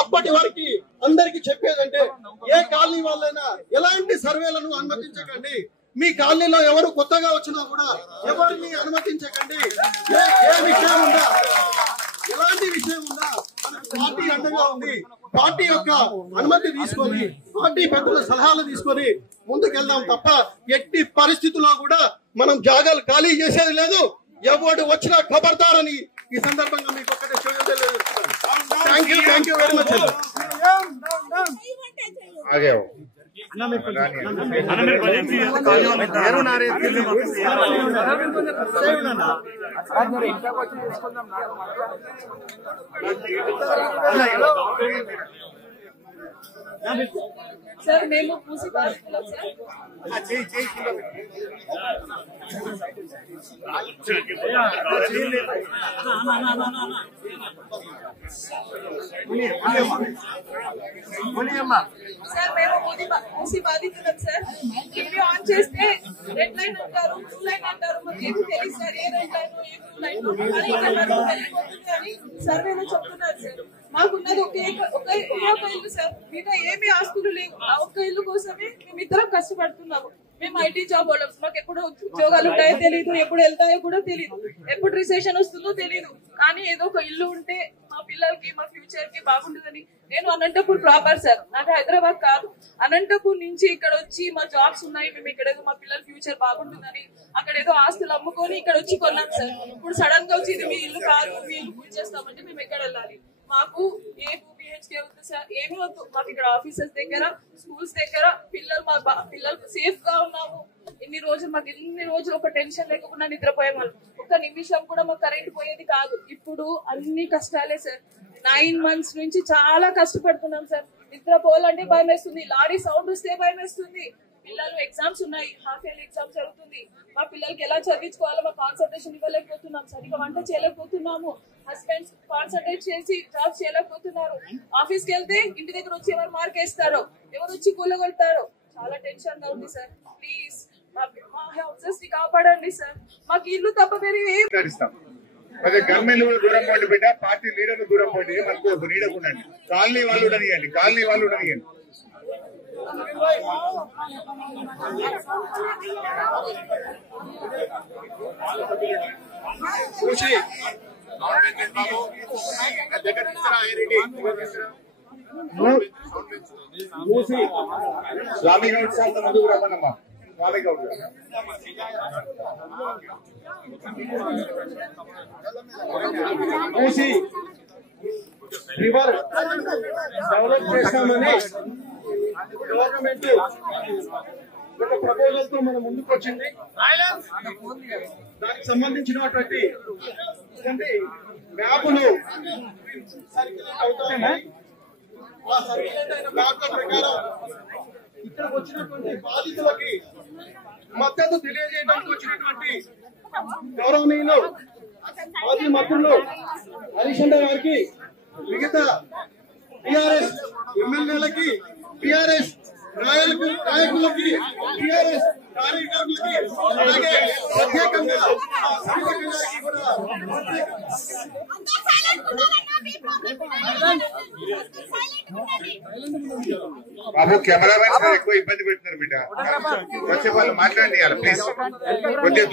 అప్పటి వరకు అందరికి చెప్పేదంటే ఏ కాలనీ వాళ్ళైనా ఎలాంటి సర్వేలను అనుమతించకండి, మీ కాలనీలో ఎవరు కొత్తగా వచ్చినా కూడా ఎవరిని అనుమతించకండి. ఏ విషయం ఉందా, ఎలాంటి విషయం ఉందా పార్టీ అండగా ఉంది. పార్టీ యొక్క అనుమతి తీసుకొని పార్టీ పెద్దల సలహాలు తీసుకొని ముందుకెళ్దాం తప్ప ఎట్టి పరిస్థితుల్లో కూడా మనం జాగాలు ఖాళీ చేసేది లేదు. ఎవడు వచ్చినా ఖబర్దారని ఈ సందర్భంగా మీకు ఒక్కటే చూడలేదు. Thank you very much. Sir మేము పూసి బాధితులం సార్. సార్ మేము పూసి బాధితులం సార్. టీవీ ఆన్ చేస్తే రెడ్ లైన్ అంటారు, బ్లూ లైన్ అంటారు, మాకు ఏమి తెలియదు సార్. ఏ రెడ్ లైన్ ఏ బ్లూ లైన్ వెళ్ళిపోతుంది అని సర్వేలో చెప్తున్నారు సార్. మాకున్నది ఒక ఇల్లు సార్, మిగతా ఏమి ఆస్తులు లేవు. ఆ ఒక్క ఇల్లు కోసమే మేమిద్దరం కష్టపడుతున్నాము. మేము ఐటీ జాబ్ వాళ్ళం, మాకు ఎప్పుడు ఉద్యోగాలు ఉంటాయో తెలియదు, ఎప్పుడు వెళ్తాయో కూడా తెలియదు, ఎప్పుడు రిసెషన్ వస్తుందో తెలియదు. కానీ ఏదో ఒక ఇల్లు ఉంటే మా పిల్లలకి మా ఫ్యూచర్ కి బాగుంటుందని. నేను అనంతపూర్ ప్రాపర్ సార్, నాకు హైదరాబాద్ కాదు. అనంతపూర్ నుంచి ఇక్కడ వచ్చి మా జాబ్స్ ఉన్నాయి, మేము ఇక్కడ ఏదో మా పిల్లల ఫ్యూచర్ బాగుంటుందని అక్కడ ఏదో ఆస్తులు అమ్ముకొని ఇక్కడ వచ్చి కొన్నాం సార్. ఇప్పుడు సడన్ గా వచ్చి ఇది మీ ఇల్లు కాదు, మీ ఇల్లు పూజ చేస్తామంటే మేము ఎక్కడ వెళ్ళాలి? మాకు ఏ 2 BHK వద్దు సార్, ఏమి వద్దు. మాకు ఇక్కడ ఆఫీసెస్ దగ్గర, స్కూల్స్ దగ్గర పిల్లలు సేఫ్ గా ఉన్నాము. ఇన్ని రోజులు ఒక టెన్షన్ లేకుండా నిద్రపోయే వాళ్ళు. ఒక నిమిషం కూడా మాకు కరెంట్ పోయేది కాదు. ఇప్పుడు అన్ని కష్టాలే సార్. 9 months నుంచి చాలా కష్టపడుతున్నాం సార్. నిద్రపోవాలంటే భయం వేస్తుంది, లారీ సౌండ్ వస్తే భయం వేస్తుంది. పిల్లలు ఎగ్జామ్స్ ఉన్నాయి, హాఫ్ ఇయర్లీ ఎగ్జామ్స్ జరుగుతుంది. మా పిల్లలకి ఎలా చదివించుకోవాలో మా కాన్సన్ట్రేషన్ ఇవ్వలేకపోతున్నాం, సరిగ్గా వంట చేయలేకపోతున్నాము. హస్బెండ్స్ కాన్సన్ట్రేట్ చేసి జాబ్ చేయలేకపోతున్నారు. ఆఫీస్కి వెళ్తే ఇంటి దగ్గర వచ్చి ఎవరు మార్క్ వేస్తారో, ఎవరు వచ్చి కూలగొడతారో, చాలా టెన్షన్ గా ఉంది సార్. ప్లీజ్ మా హౌసెస్ ని కాపాడండి సార్. మాకు ఇల్లు తప్ప వేరే గవర్నమెంట్ కూడా దూరం పోండి బిడ్డ, పార్టీ లీడర్లు దూరం పోండి, మనకు నీడకుండా కాలనీ వాళ్ళు ఉండనియండి, కాలనీ వాళ్ళు ఉండనియండి. స్వామి గౌడ్ సార్ ముందుకు రమ్మనమ్మా. స్వామి గౌడ్ మూసి రివర్ డెవలప్ చేస్తామని గవర్నమెంట్ ఒక ప్రపోజల్ తో మన ముందుకు వచ్చింది. దానికి సంబంధించినటువంటి మ్యాపులు సర్క్యులేట్ అవుతాయి. ఆ సర్క్యులేట్ అయిన మ్యాప్ల ప్రకారం ఇక్కడికి వచ్చినటువంటి బాధితులకి మద్దతు తెలియజేయడానికి వచ్చినటువంటి గౌరవనీయులు మాజీ మంత్రులు హరీష్ గారికి, మిగతా టిఆర్ఎస్ ఎమ్మెల్యేలకి, టిఆర్ఎస్ నాయకులకి, టిఆర్ఎస్ కార్యకర్తలకి, అలాగే ప్రత్యేకంగా బాబు కెమెరామెన్ ఎక్కువ ఇబ్బంది పెడుతున్నారు బిడ్డ, వచ్చే వాళ్ళు మాట్లాడి ప్లీజ్.